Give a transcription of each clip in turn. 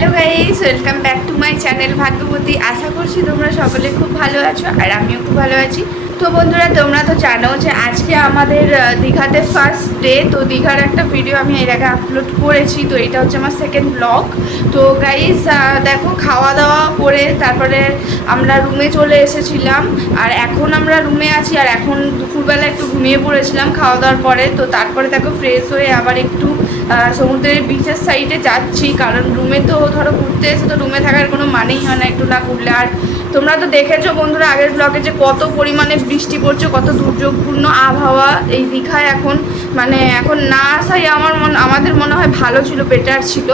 Hello guys, welcome back to my channel Bhagyabati. আশা করছি তোমরা সকলে খুব ভালো আছো আর আমিও খুব ভালো আছি। তো বন্ধুরা, তোমরা তো জানো যে আজকে আমাদের দীঘাতে ফার্স্ট ডে। তো দীঘার একটা ভিডিও আমি এর আগে আপলোড করেছি, তো এটা হচ্ছে আমার সেকেন্ড ব্লগ। তো গাইস দেখো, খাওয়া দাওয়া করে তারপরে আমরা রুমে চলে এসেছিলাম। আর এখন আমরা রুমে আছি, আর এখন দুপুরবেলা একটু ঘুমিয়ে পড়েছিলাম খাওয়া দাওয়ার পরে। তো তারপরে দেখো ফ্রেশ হয়ে আবার একটু সমুদ্রের বিচের সাইডে যাচ্ছি, কারণ রুমে তো ধরো ঘুরতে এসে তো রুমে থাকার কোনো মানেই হয় না একটু না ঘুরলে। আর তোমরা তো দেখেছো বন্ধুরা আগের ব্লগে যে কত পরিমাণে বৃষ্টি পড়ছে, কত দুর্যোগপূর্ণ আবহাওয়া এই দীঘায় এখন। মানে এখন না আসাই আমাদের মনে হয় ভালো ছিল, বেটার ছিল।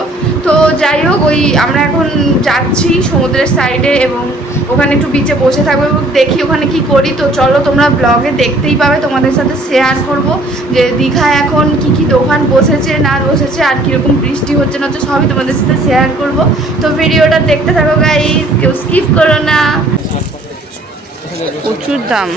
তো যাই হোক, আমরা এখন যাচ্ছি সমুদ্রের সাইডে এবং ওখানে একটু বিচে বসে থাকবো এবং দেখি ওখানে কি করি। তো চলো, তোমরা ব্লগে দেখতেই পাবে, তোমাদের সাথে শেয়ার করব যে দীঘায় এখন কি কি দোকান বসেছে না বসেছে আর কীরকম বৃষ্টি হচ্ছে না হচ্ছে, সবই তোমাদের সাথে শেয়ার করব। তো ভিডিওটা দেখতে থাকো গাইস, কেউ স্কিপ করো না। প্রচুর দাম।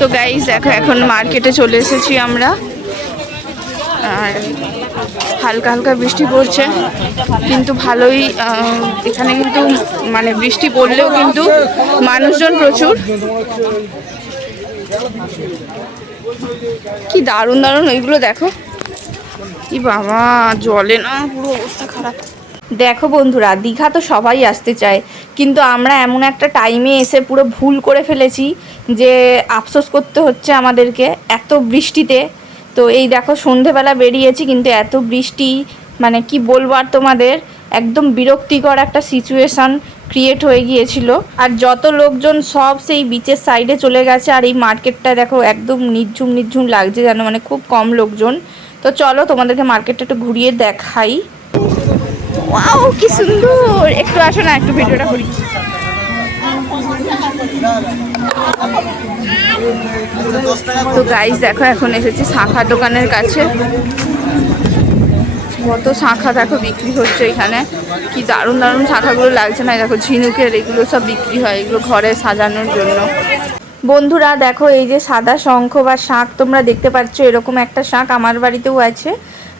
তো গাইস দেখো, এখন মার্কেটে চলে এসেছি আমরা, আর হালকা হালকা বৃষ্টি পড়ছে কিন্তু ভালোই। এখানে কিন্তু মানে বৃষ্টি পড়লেও কিন্তু মানুষজন প্রচুর। কি দারুণ দারুণ ওইগুলো দেখো, কি বাবা, জলে না পুরো অবস্থা খারাপ। দেখো বন্ধুরা, দীঘা তো সবাই আসতে চায়, কিন্তু আমরা এমন একটা টাইমে এসে পুরো ভুল করে ফেলেছি যে আফসোস করতে হচ্ছে আমাদেরকে এত বৃষ্টিতে। তো এই দেখো, সন্ধেবেলা বেরিয়েছি কিন্তু এত বৃষ্টি, মানে কি বলবো আর তোমাদের, একদম বিরক্তিকর একটা সিচুয়েশান ক্রিয়েট হয়ে গিয়েছিল। আর যত লোকজন সব সেই বিচের সাইডে চলে গেছে, আর এই মার্কেটটা দেখো একদম নিঝুম নিঝুম লাগছে যেন, মানে খুব কম লোকজন। তো চলো তোমাদেরকে মার্কেটটা একটু ঘুরিয়ে দেখাই। ওয়াও, কি সুন্দর! একটু আসো না, একটু ভিডিওটা করি। তো গাইস দেখো, এখন এসেছি শাঁখা দোকানের কাছে। কত শাঁখা দেখো বিক্রি হচ্ছে এখানে, কি দারুণ দারুণ শাঁখাগুলো লাগছে না? দেখো ঝিনুকের এগুলো সব বিক্রি হয়, এগুলো ঘরে সাজানোর জন্য। বন্ধুরা দেখো, এই যে সাদা শঙ্খ বা শাঁখ তোমরা দেখতে পাচ্ছ, এরকম একটা শাঁখ আমার বাড়িতেও আছে।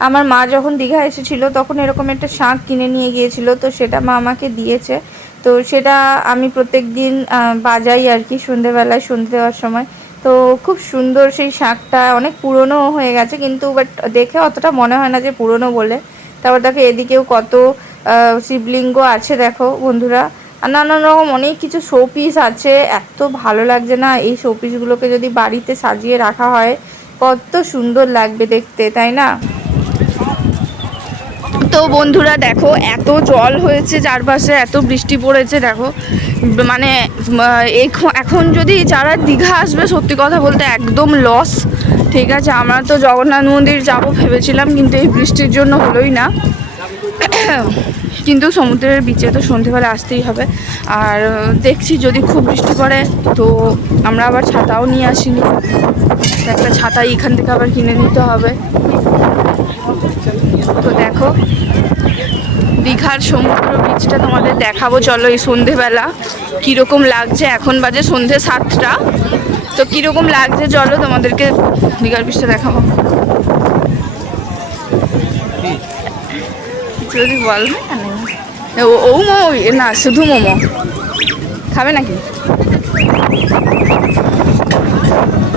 আমার মা যখন দীঘা এসেছিল তখন এরকম একটা শাঁখ কিনে নিয়ে গিয়েছিল, তো সেটা মা আমাকে দিয়েছে। তো সেটা আমি প্রত্যেক দিন বাজাই আর কি, সন্ধেবেলায় সন্ধে দেওয়ার সময়। তো খুব সুন্দর সেই শাঁখটা, অনেক পুরনো হয়ে গেছে কিন্তু বাট দেখে অতটা মনে হয় না যে পুরনো বলে। তারপর দেখো এদিকেও কত শিবলিঙ্গ আছে দেখো বন্ধুরা, নানান রকম অনেক কিছু শোপিস আছে। এত ভালো লাগছে না, এই শোপিসগুলোকে যদি বাড়িতে সাজিয়ে রাখা হয় কত সুন্দর লাগবে দেখতে, তাই না? তো বন্ধুরা দেখো, এত জল হয়েছে চারপাশে, এত বৃষ্টি পড়েছে দেখো। মানে এখন যদি যারা দীঘা আসবে, সত্যি কথা বলতে একদম লস। ঠিক আছে, আমরা তো জগন্নাথ মন্দির যাবো ভেবেছিলাম, কিন্তু এই বৃষ্টির জন্য হলোই না। কিন্তু সমুদ্রের বিচে তো সন্ধেবেলা আসতেই হবে। আর দেখছি যদি খুব বৃষ্টি পড়ে তো আমরা আবার ছাতাও নিয়ে আসিনি, একটা ছাতা এখান থেকে আবার কিনে নিতে হবে। তো দেখো দীঘার সমুদ্র বিচটা তোমাদের দেখাবো, চলো এই সন্ধেবেলা কীরকম লাগছে। এখন বাজে সন্ধে 7টা, তো কীরকম লাগছে চলো তোমাদেরকে দীঘার বিচটা দেখাবো। যদি বল ও মোমো না, শুধু মোমো খাবে নাকি?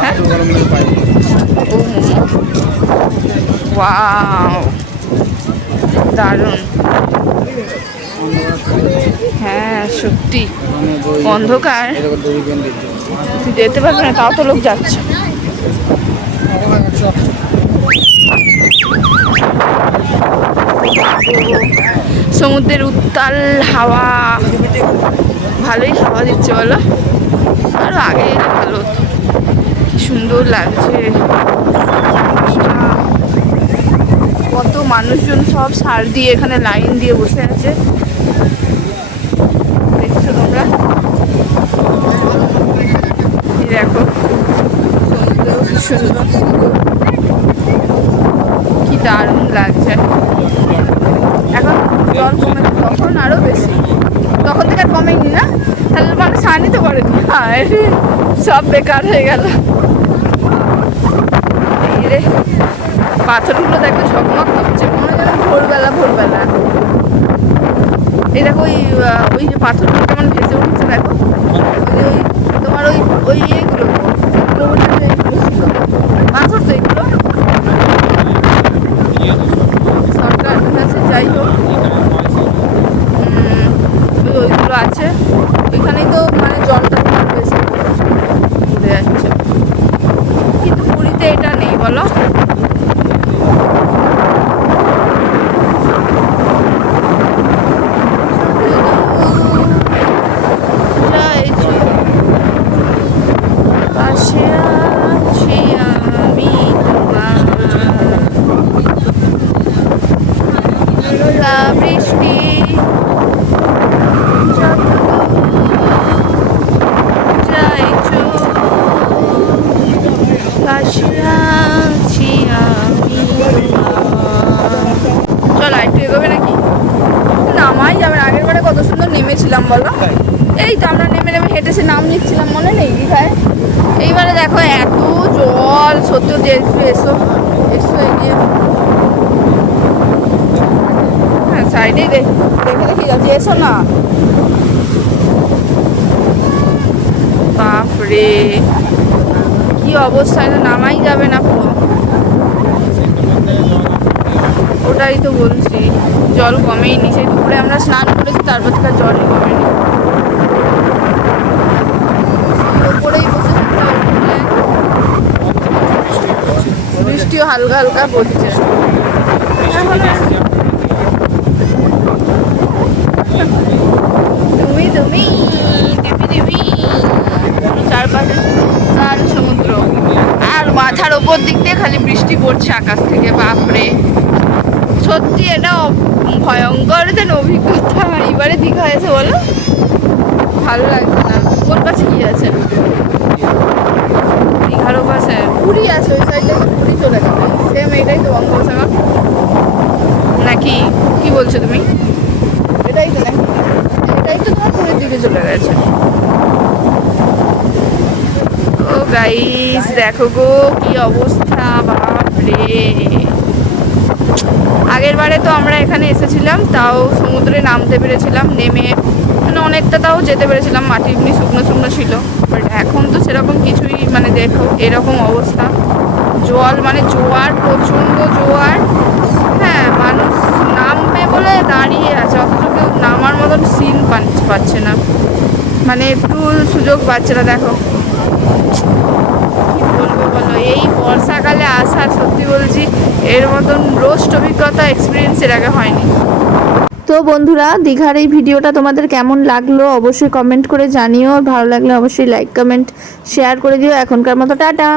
হ্যাঁ, ও মোমো, ওয়াও দারুণ। হ্যাঁ সত্যি অন্ধকার, তুই যেতে পারবে না, তাও তো লোক যাচ্ছে। সমুদ্রের উত্তাল হাওয়া, ভালোই হাওয়া দিচ্ছে বলো, আরো আগে এলে ভালো হতো। কি সুন্দর লাগছে, কত মানুষজন সব সার দিয়ে এখানে লাইন দিয়ে বসে আছে, দেখছো তোমরা? দেখো সমুদ্র কি সুন্দর, কি দারুণ লাগছে। এখন জল কমেছে, তখন আরো বেশি, তখন থেকে আর কমেনি না, তাহলে মানুষ আনি তো করেনি, সব বেকার হয়ে গেল। পাথরগুলো দেখো ঝকমক করছে, মনে হয় যেন ভোরবেলা ভোরবেলা। এই দেখো ওই যে পাথরগুলো কেমন ভেসে উঠছে দেখো, ওই তোমার ওই ইয়েগুলো ছিল পাথর, তো এগুলো সরকার আছে। যাই হোক ওইগুলো আছে ওইখানেই, তো মানে জলটা তোমার বেশি ঘুরে যাচ্ছে, কিন্তু পুরীতে এটা নেই বলো। বৃষ্টি চল একটু এগোবে নাকি? নামাই যাবে, আগের বারে কত সুন্দর নেমেছিলাম বলো। এই তো আমরা নেমে নেমে হেঁটেছে নাম লিখছিলাম, মনে নেই দীঘায়। এইবারে দেখো এত জল, সত্যি যে একটু এসো এসো এগিয়ে। হ্যাঁ সাইডেই দেখে দেখে যাচ্ছি, এসো না। বাপরে কি অবস্থা, নামাই যাবে না পুরো। ওটাই তো বলছি, জল কমেইনি, সেই দুপুরে আমরা স্নান করেছি, তারপর থেকে জলই কমেনি। ওপরেই বসে বৃষ্টিও হালকা হালকা পড়ছে। তুমি তুমি দিবি চারপাশে আর সমুদ্র, আর মাথার ওপর দিক দিয়ে খালি বৃষ্টি পড়ছে আকাশ থেকে। বাপরে সত্যি এটা ভয়ঙ্কর যেন অভিজ্ঞতা। এবারে দীঘা এসে বলো ভালো লাগছে না। ওর কাছে কি আছে? দীঘারও পাশে পুরী আছে, ওই সাইডে পুরী চলে যাবে। সেম এটাই তো বঙ্গোপসাগর নাকি, কি বলছো তুমি? এটাই তো নাকি, এটাই তো তোমার পুরীর দিকে চলে গেছে। ও গাইস দেখো গো কি অবস্থা, বাপরে। আগের বারে তো আমরা এখানে এসেছিলাম, তাও সমুদ্রে নামতে পেরেছিলাম, নেমে মানে অনেকটা তাও যেতে পেরেছিলাম, মাটি এমনি শুকনো শুকনো ছিল। বাট এখন তো সেরকম কিছুই, মানে দেখো এরকম অবস্থা, জল মানে জোয়ার, প্রচণ্ড জোয়ার। হ্যাঁ মানুষ নামবে বলে দাঁড়িয়ে আছে, অথচ কেউ নামার মতন সিন পাচ্ছে না, মানে একটু সুযোগ পাচ্ছে না। দেখো কি বলবো বলো, এই বর্ষাকালে আসা সত্যি বলছি এর মতন রোস্ট অভিজ্ঞতা এক্সপিরিয়েন্স এর আগে হয়নি। তো বন্ধুরা দীঘার এই ভিডিওটা তোমাদের কেমন লাগলো অবশ্যই কমেন্ট করে জানিও, ভালো লাগলে অবশ্যই লাইক কমেন্ট শেয়ার করে দিও। এখনকার মতো টাটা।